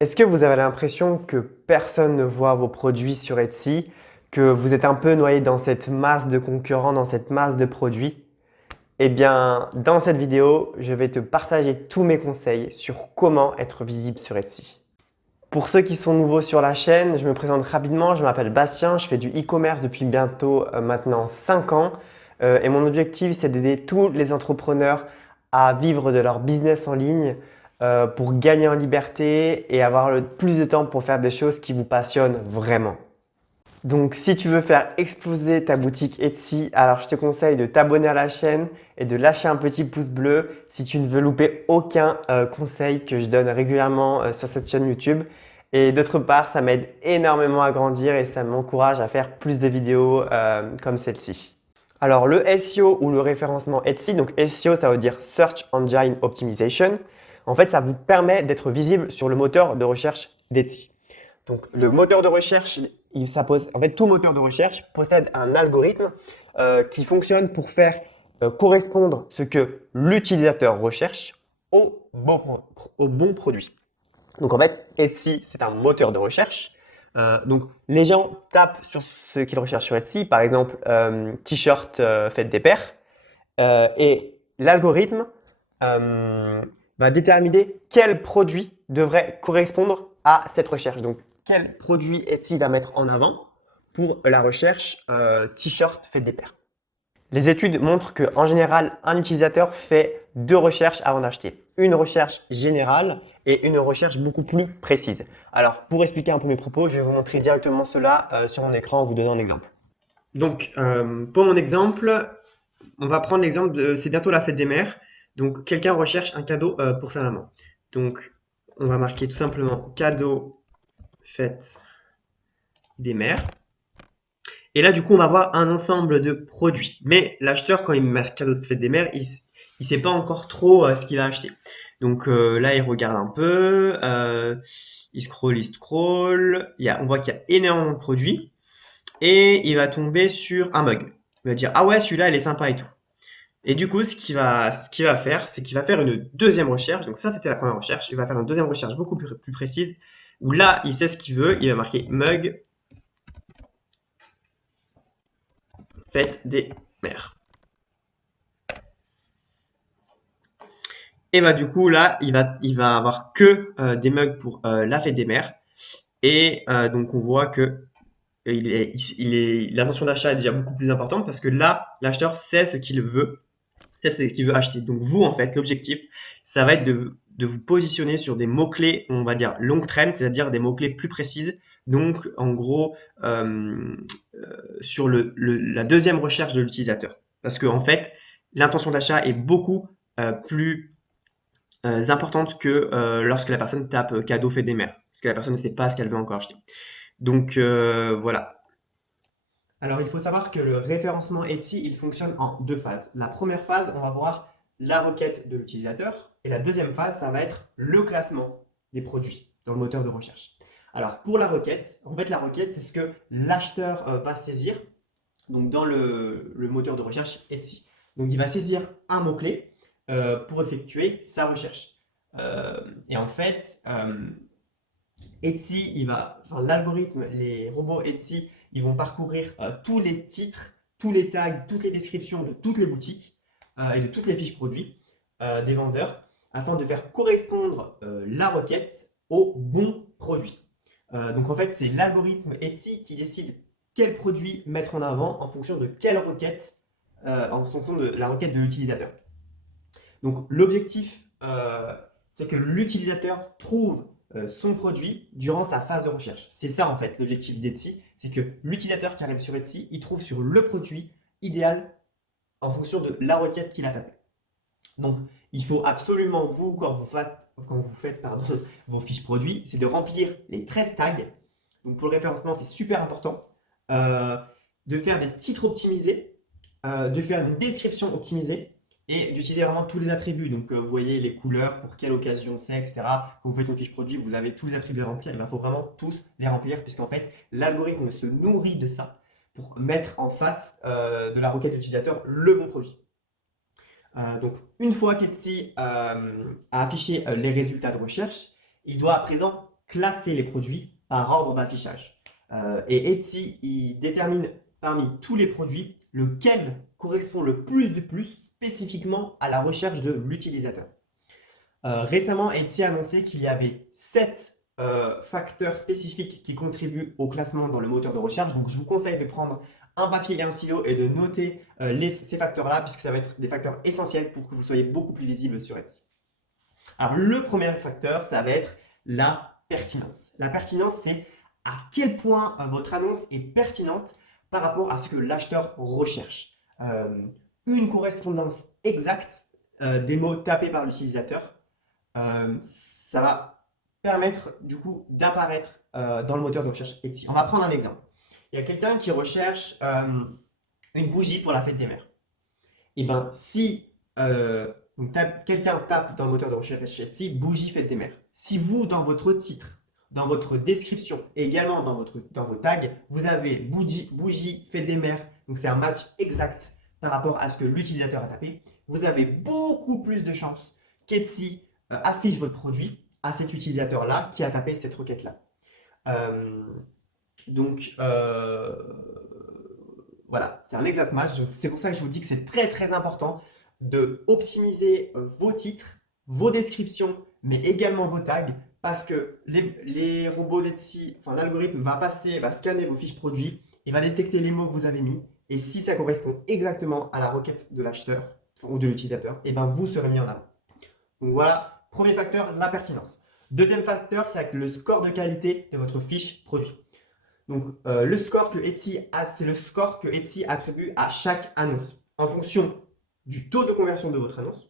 Est-ce que vous avez l'impression que personne ne voit vos produits sur Etsy, que vous êtes un peu noyé dans cette masse de concurrents, dans cette masse de produits? Eh bien, dans cette vidéo, je vais te partager tous mes conseils sur comment être visible sur Etsy. Pour ceux qui sont nouveaux sur la chaîne, je me présente rapidement, je m'appelle Bastien, je fais du e-commerce depuis bientôt maintenant 5 ans et mon objectif c'est d'aider tous les entrepreneurs à vivre de leur business en ligne pour gagner en liberté et avoir le plus de temps pour faire des choses qui vous passionnent vraiment. Donc si tu veux faire exploser ta boutique Etsy, alors je te conseille de t'abonner à la chaîne et de lâcher un petit pouce bleu si tu ne veux louper aucun conseil que je donne régulièrement sur cette chaîne YouTube. Et d'autre part, ça m'aide énormément à grandir et ça m'encourage à faire plus de vidéos comme celle-ci. Alors le SEO ou le référencement Etsy, donc SEO ça veut dire Search Engine Optimization. En fait, ça vous permet d'être visible sur le moteur de recherche d'Etsy. Donc, le moteur de recherche, en fait, tout moteur de recherche possède un algorithme qui fonctionne pour faire correspondre ce que l'utilisateur recherche au bon produit. Donc, en fait, Etsy, c'est un moteur de recherche. Donc, les gens tapent sur ce qu'ils recherchent sur Etsy, par exemple, t-shirt faites des paires, et l'algorithme euh, va déterminer quel produit devrait correspondre à cette recherche. Donc, quel produit Etsy va mettre en avant pour la recherche t-shirt fait des paires. Les études montrent qu'en général, un utilisateur fait deux recherches avant d'acheter. Une recherche générale et une recherche beaucoup plus précise. Alors, pour expliquer un peu mes propos, je vais vous montrer directement cela sur mon écran en vous donnant un exemple. Donc, pour mon exemple, on va prendre l'exemple de c'est bientôt la fête des mères. Donc, quelqu'un recherche un cadeau pour sa maman. Donc, on va marquer tout simplement cadeau fête des mères. Et là, du coup, on va avoir un ensemble de produits. Mais l'acheteur, quand il marque cadeau de fête des mères, il ne sait pas encore trop ce qu'il va acheter. Donc là, il regarde un peu, il scrolle, il scrolle. On voit qu'il y a énormément de produits. Et il va tomber sur un mug. Il va dire, ah ouais, celui-là, il est sympa et tout. Et du coup, ce qu'il va faire, c'est qu'il va faire une deuxième recherche. Donc ça, c'était la première recherche. Il va faire une deuxième recherche beaucoup plus précise, où là, il sait ce qu'il veut. Il va marquer mug, fête des mères. Et bah du coup, là, il va avoir que des mugs pour la fête des mères. Et donc, on voit que l'intention d'achat est déjà beaucoup plus importante parce que là, l'acheteur sait ce qu'il veut, c'est ce qu'il veut acheter. Donc vous, en fait, l'objectif, ça va être de vous positionner sur des mots-clés, on va dire long trend, c'est-à-dire des mots-clés plus précises. Donc, en gros, sur la deuxième recherche de l'utilisateur. Parce que, en fait, l'intention d'achat est beaucoup plus importante que lorsque la personne tape cadeau fait des mères. Parce que la personne ne sait pas ce qu'elle veut encore acheter. Donc, voilà. Alors, il faut savoir que le référencement Etsy, il fonctionne en deux phases. La première phase, on va voir la requête de l'utilisateur. Et la deuxième phase, ça va être le classement des produits dans le moteur de recherche. Alors, pour la requête, en fait, la requête, c'est ce que l'acheteur va saisir donc dans le moteur de recherche Etsy. Donc, il va saisir un mot-clé pour effectuer sa recherche. Et en fait, Etsy, l'algorithme, les robots Etsy, ils vont parcourir tous les titres, tous les tags, toutes les descriptions de toutes les boutiques et de toutes les fiches produits des vendeurs afin de faire correspondre la requête au bon produit. Donc en fait, c'est l'algorithme Etsy qui décide quel produit mettre en avant en fonction de quelle requête, en fonction de la requête de l'utilisateur. Donc l'objectif, c'est que l'utilisateur trouve son produit durant sa phase de recherche. C'est ça en fait l'objectif d'Etsy, c'est que l'utilisateur qui arrive sur Etsy, il trouve sur le produit idéal en fonction de la requête qu'il a tapée. Donc il faut absolument, vous, quand vous faites vos fiches produits, c'est de remplir les 13 tags. Donc pour le référencement, c'est super important. Euh, de faire des titres optimisés, de faire une description optimisée et d'utiliser vraiment tous les attributs. Donc vous voyez les couleurs, pour quelle occasion c'est, etc. Quand vous faites une fiche produit, vous avez tous les attributs à remplir. Il faut vraiment tous les remplir puisqu'en fait, l'algorithme se nourrit de ça pour mettre en face de la requête d'utilisateur le bon produit. Donc, une fois qu'Etsy a affiché les résultats de recherche, il doit à présent classer les produits par ordre d'affichage. Et Etsy, il détermine parmi tous les produits lequel correspond le plus spécifiquement à la recherche de l'utilisateur. Récemment, Etsy a annoncé qu'il y avait 7 facteurs spécifiques qui contribuent au classement dans le moteur de recherche. Donc, je vous conseille de prendre un papier et un stylo et de noter ces facteurs-là, puisque ça va être des facteurs essentiels pour que vous soyez beaucoup plus visible sur Etsy. Alors, le premier facteur, ça va être la pertinence. La pertinence, c'est à quel point votre annonce est pertinente par rapport à ce que l'acheteur recherche. Une correspondance exacte des mots tapés par l'utilisateur, ça va permettre du coup d'apparaître dans le moteur de recherche Etsy. On va prendre un exemple. Il y a quelqu'un qui recherche une bougie pour la fête des mères. Et bien, si quelqu'un tape dans le moteur de recherche Etsy, bougie fête des mères. Si vous, dans votre titre, dans votre description et également dans vos tags, vous avez bougie fête des mères, donc c'est un match exact par rapport à ce que l'utilisateur a tapé, vous avez beaucoup plus de chances qu'Etsy affiche votre produit à cet utilisateur-là qui a tapé cette requête-là. Donc, voilà, c'est un exact match. C'est pour ça que je vous dis que c'est très important de optimiser vos titres, vos descriptions, mais également vos tags, parce que les robots d'Etsy, enfin l'algorithme va scanner vos fiches produits et va détecter les mots que vous avez mis. Et si ça correspond exactement à la requête de l'acheteur ou de l'utilisateur, et ben vous serez mis en avant. Donc voilà, premier facteur, la pertinence. Deuxième facteur, c'est le score de qualité de votre fiche produit. Donc le score que Etsy a, c'est le score que Etsy attribue à chaque annonce en fonction du taux de conversion de votre annonce.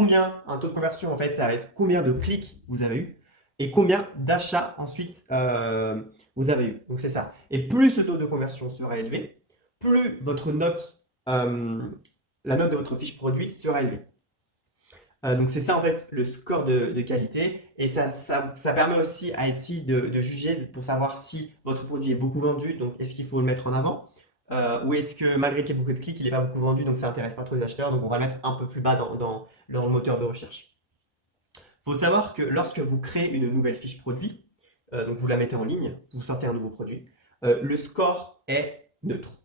Un taux de conversion, en fait, ça va être combien de clics vous avez eu et combien d'achats ensuite vous avez eu. Donc c'est ça. Et plus ce taux de conversion sera élevé, plus votre note, la note de votre fiche produit sera élevée. Donc c'est ça en fait le score de qualité, et ça permet aussi à Etsy de juger pour savoir si votre produit est beaucoup vendu, donc est-ce qu'il faut le mettre en avant, ou est-ce que malgré qu'il y ait beaucoup de clics, il n'est pas beaucoup vendu, donc ça n'intéresse pas trop les acheteurs, donc on va le mettre un peu plus bas dans le moteur de recherche. Il faut savoir que lorsque vous créez une nouvelle fiche produit, donc vous la mettez en ligne, vous sortez un nouveau produit, le score est neutre.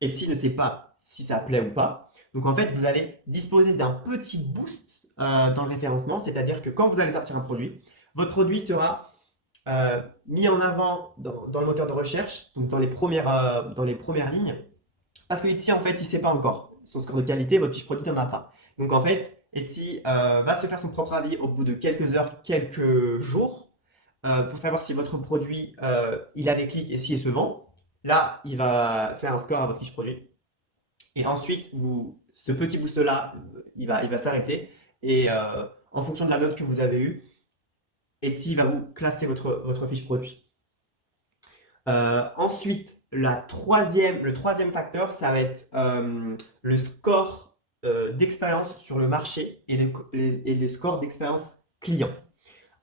Etsy ne sait pas si ça plaît ou pas. Donc en fait, vous allez disposer d'un petit boost dans le référencement, c'est-à-dire que quand vous allez sortir un produit, votre produit sera mis en avant dans le moteur de recherche, donc dans les premières lignes, parce que Etsy en fait, il ne sait pas encore son score de qualité, votre fiche produit n'en a pas. Donc en fait, Etsy va se faire son propre avis au bout de quelques heures, quelques jours, pour savoir si votre produit il a des clics et s'il se vend. Là, il va faire un score à votre fiche produit. Et ensuite, ce petit boost-là, il va s'arrêter. Et en fonction de la note que vous avez eue, Etsy va vous classer votre fiche produit. Ensuite, le troisième facteur, ça va être le score d'expérience sur le marché et le score d'expérience client.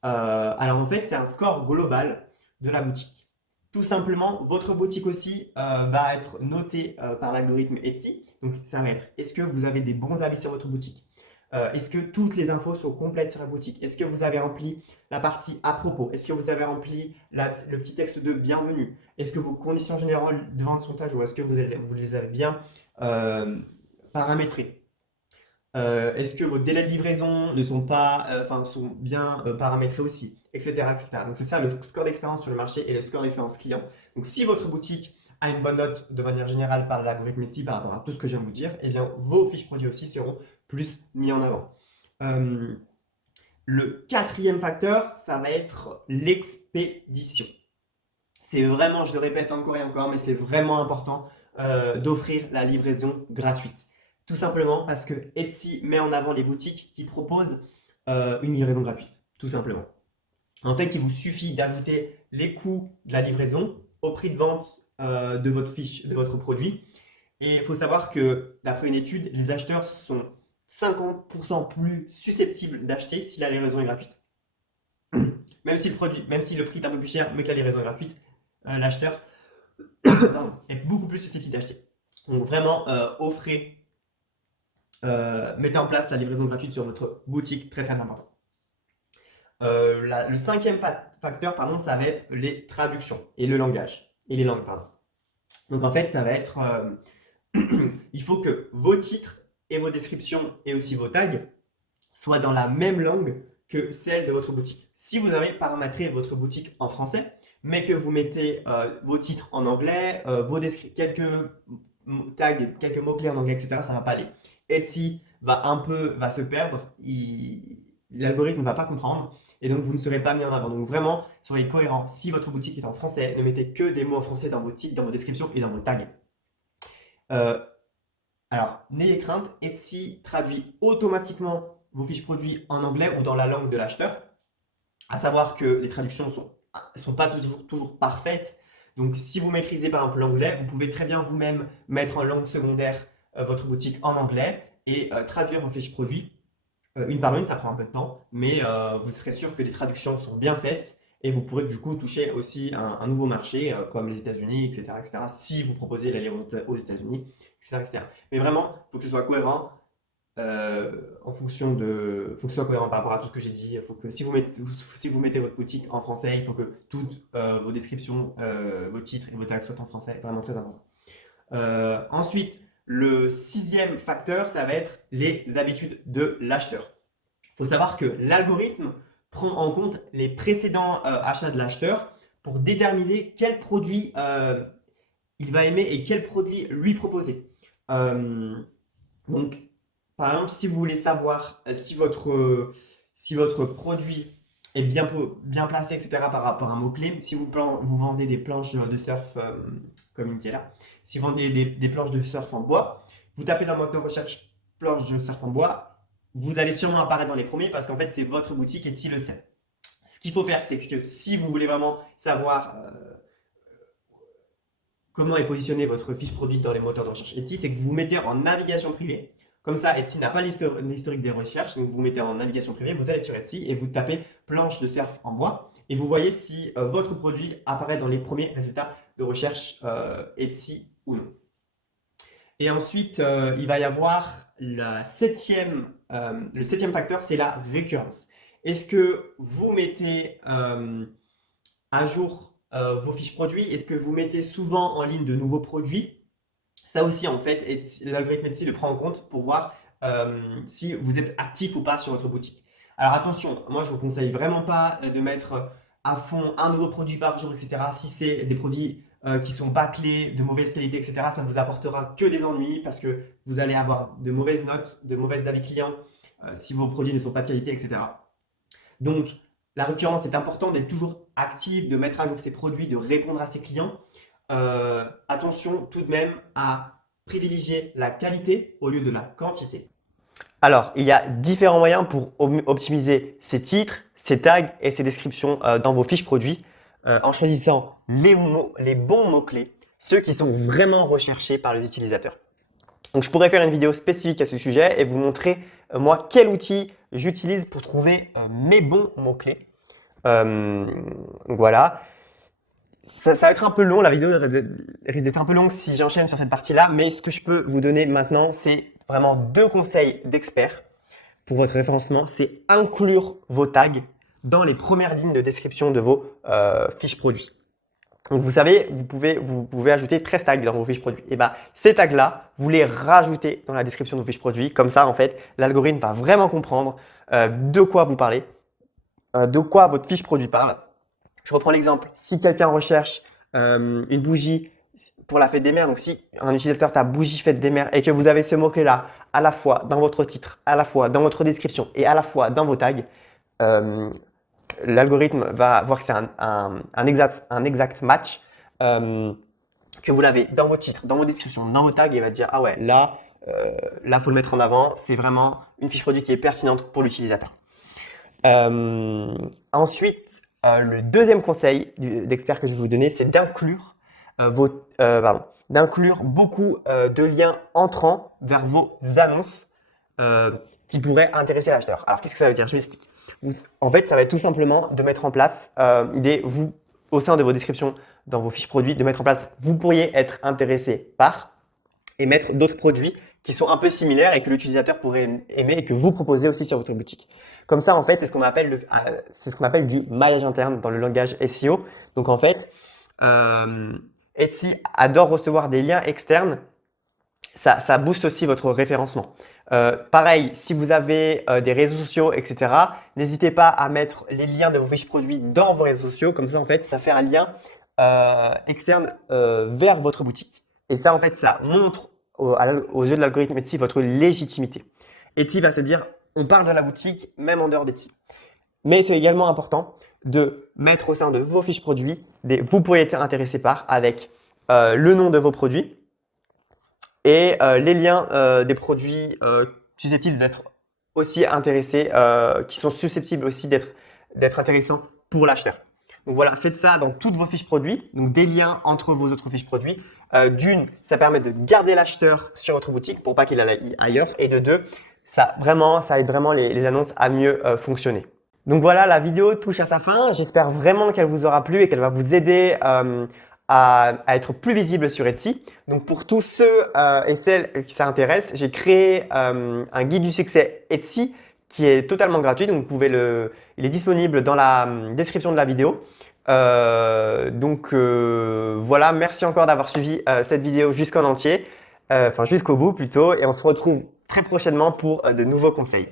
Alors en fait, c'est un score global de la boutique. Tout simplement, votre boutique aussi va être notée par l'algorithme Etsy. Donc ça va être, est-ce que vous avez des bons avis sur votre boutique? Est-ce que toutes les infos sont complètes sur la boutique? Est-ce que vous avez rempli la partie à propos? Est-ce que vous avez rempli le petit texte de bienvenue? Est-ce que vos conditions générales de vente sont à jour? Est-ce que vous les avez bien paramétrées? Est-ce que vos délais de livraison ne sont pas, sont bien paramétrés aussi, etc., etc. Donc c'est ça le score d'expérience sur le marché et le score d'expérience client. Donc si votre boutique a une bonne note de manière générale par l'algorithme Etsy par rapport à tout ce que je viens de vous dire, eh bien vos fiches produits aussi seront plus mis en avant. Le quatrième facteur, ça va être l'expédition. C'est vraiment, je le répète encore et encore, mais c'est vraiment important d'offrir la livraison gratuite. Tout simplement parce que Etsy met en avant les boutiques qui proposent une livraison gratuite, tout simplement. En fait, il vous suffit d'ajouter les coûts de la livraison au prix de vente de votre produit. Et il faut savoir que, d'après une étude, les acheteurs sont 50% plus susceptibles d'acheter si la livraison est gratuite. Même si le prix est un peu plus cher, mais que la livraison est gratuite, l'acheteur est beaucoup plus susceptible d'acheter. Donc vraiment, mettez en place la livraison gratuite sur votre boutique, très important. Le cinquième facteur, pardon, ça va être les traductions et le langage, et les langues, pardon. Donc en fait, ça va être, il faut que vos titres et vos descriptions et aussi vos tags soient dans la même langue que celle de votre boutique. Si vous avez paramétré votre boutique en français, mais que vous mettez vos titres en anglais, quelques tags, quelques mots-clés en anglais, etc., ça ne va pas aller. Etsy va se perdre, l'algorithme ne va pas comprendre, et donc vous ne serez pas mis en avant. Donc vraiment, soyez cohérent. Si votre boutique est en français, ne mettez que des mots en français dans vos titres, dans vos descriptions et dans vos tags. Alors, n'ayez crainte, Etsy traduit automatiquement vos fiches produits en anglais ou dans la langue de l'acheteur. À savoir que les traductions ne sont pas toujours parfaites. Donc, si vous maîtrisez par exemple l'anglais, vous pouvez très bien vous-même mettre en langue secondaire votre boutique en anglais et traduire vos fiches produits une par une. Ça prend un peu de temps, mais vous serez sûr que les traductions sont bien faites et vous pourrez du coup toucher aussi un nouveau marché comme les États-Unis, etc., si vous proposez d'aller aux États-Unis, etc. Mais vraiment, il faut que ce soit cohérent en fonction de. Faut que ce soit cohérent par rapport à tout ce que j'ai dit. Faut que si vous mettez votre boutique en français, il faut que toutes vos descriptions, vos titres et vos tags soient en français. Vraiment très important. Ensuite, le sixième facteur, ça va être les habitudes de l'acheteur. Il faut savoir que l'algorithme prend en compte les précédents achats de l'acheteur pour déterminer quel produit il va aimer et quel produit lui proposer. Donc, par exemple, si vous voulez savoir si votre produit est bien placé, etc., par rapport à un mot-clé, si vous vendez des planches de surf comme Nicolas, si vous vendez des planches de surf en bois, vous tapez dans le moteur de recherche planches de surf en bois, vous allez sûrement apparaître dans les premiers parce qu'en fait, c'est votre boutique et Etsy le sait. Ce qu'il faut faire, c'est que si vous voulez vraiment savoir comment est positionné votre fiche produit dans les moteurs de recherche Etsy, c'est que vous vous mettez en navigation privée. Comme ça, Etsy n'a pas l'historique des recherches, donc vous vous mettez en navigation privée, vous allez sur Etsy et vous tapez planche de surf en bois et vous voyez si votre produit apparaît dans les premiers résultats de recherche Etsy ou non. Et ensuite, il va y avoir le septième facteur, c'est la récurrence. Est-ce que vous mettez à jour vos fiches produits? Est-ce que vous mettez souvent en ligne de nouveaux produits? Ça aussi, en fait, l'algorithme Etsy le prend en compte pour voir si vous êtes actif ou pas sur votre boutique. Alors attention, moi je vous conseille vraiment pas de mettre à fond un nouveau produit par jour, etc. Si c'est des produits qui sont bâclés, de mauvaise qualité, etc., ça ne vous apportera que des ennuis parce que vous allez avoir de mauvaises notes, de mauvais avis clients si vos produits ne sont pas de qualité, etc. Donc, la récurrence, c'est important d'être toujours actif, de mettre à jour ses produits, de répondre à ses clients. Attention tout de même à privilégier la qualité au lieu de la quantité. Alors, il y a différents moyens pour optimiser ces titres, ces tags et ces descriptions dans vos fiches produits en choisissant les bons mots-clés, ceux qui sont vraiment recherchés par les utilisateurs. Donc, je pourrais faire une vidéo spécifique à ce sujet et vous montrer moi quel outil j'utilise pour trouver mes bons mots-clés. Voilà. Ça va être un peu long, la vidéo risque d'être un peu longue si j'enchaîne sur cette partie-là, mais ce que je peux vous donner maintenant, c'est vraiment 2 conseils d'experts pour votre référencement. C'est inclure vos tags dans les premières lignes de description de vos fiches produits. Donc vous savez, vous pouvez ajouter 13 tags dans vos fiches produits. Et bien, ces tags-là, vous les rajoutez dans la description de vos fiches produits. Comme ça, en fait, l'algorithme va vraiment comprendre de quoi vous parlez, de quoi votre fiche produit parle. Je reprends l'exemple. Si quelqu'un recherche une bougie pour la fête des mères, donc si un utilisateur tape bougie fête des mères et que vous avez ce mot-clé-là à la fois dans votre titre, à la fois dans votre description et à la fois dans vos tags, l'algorithme va voir que c'est un exact match, que vous l'avez dans vos titres, dans vos descriptions, dans vos tags et il va dire « Ah ouais, là, faut le mettre en avant. C'est vraiment une fiche produit qui est pertinente pour l'utilisateur. » Ensuite, le deuxième conseil d'expert que je vais vous donner, c'est d'inclure beaucoup de liens entrants vers vos annonces qui pourraient intéresser l'acheteur. Alors, qu'est-ce que ça veut dire? Je m'explique. En fait, ça va être tout simplement de mettre en place au sein de vos descriptions, dans vos fiches produits, de mettre en place, vous pourriez être intéressé par et mettre d'autres produits qui sont un peu similaires et que l'utilisateur pourrait aimer et que vous proposez aussi sur votre boutique. Comme ça, en fait, c'est ce qu'on appelle, c'est ce qu'on appelle du maillage interne dans le langage SEO. Donc, en fait, Etsy adore recevoir des liens externes. Ça booste aussi votre référencement. Pareil, si vous avez des réseaux sociaux, etc., n'hésitez pas à mettre les liens de vos fiches produits dans vos réseaux sociaux. Comme ça, en fait, ça fait un lien externe vers votre boutique. Et ça, en fait, ça montre aux yeux de l'algorithme Etsy votre légitimité. Etsy va se dire, on parle de la boutique même en dehors d'Etsy. Mais c'est également important de mettre au sein de vos fiches produits vous pourriez être intéressé par avec le nom de vos produits et les liens des produits susceptibles d'être aussi intéressés, qui sont susceptibles aussi d'être intéressants pour l'acheteur. Donc voilà, faites ça dans toutes vos fiches produits, donc des liens entre vos autres fiches produits. D'une, ça permet de garder l'acheteur sur votre boutique pour pas qu'il aille ailleurs. Et de deux, ça aide vraiment les annonces à mieux fonctionner. Donc voilà, la vidéo touche à sa fin. J'espère vraiment qu'elle vous aura plu et qu'elle va vous aider à être plus visible sur Etsy. Donc pour tous ceux et celles qui s'intéressent, j'ai créé un guide du succès Etsy qui est totalement gratuit. Donc il est disponible dans la description de la vidéo. Voilà, merci encore d'avoir suivi cette vidéo jusqu'en entier, enfin jusqu'au bout plutôt. Et on se retrouve très prochainement pour de nouveaux conseils.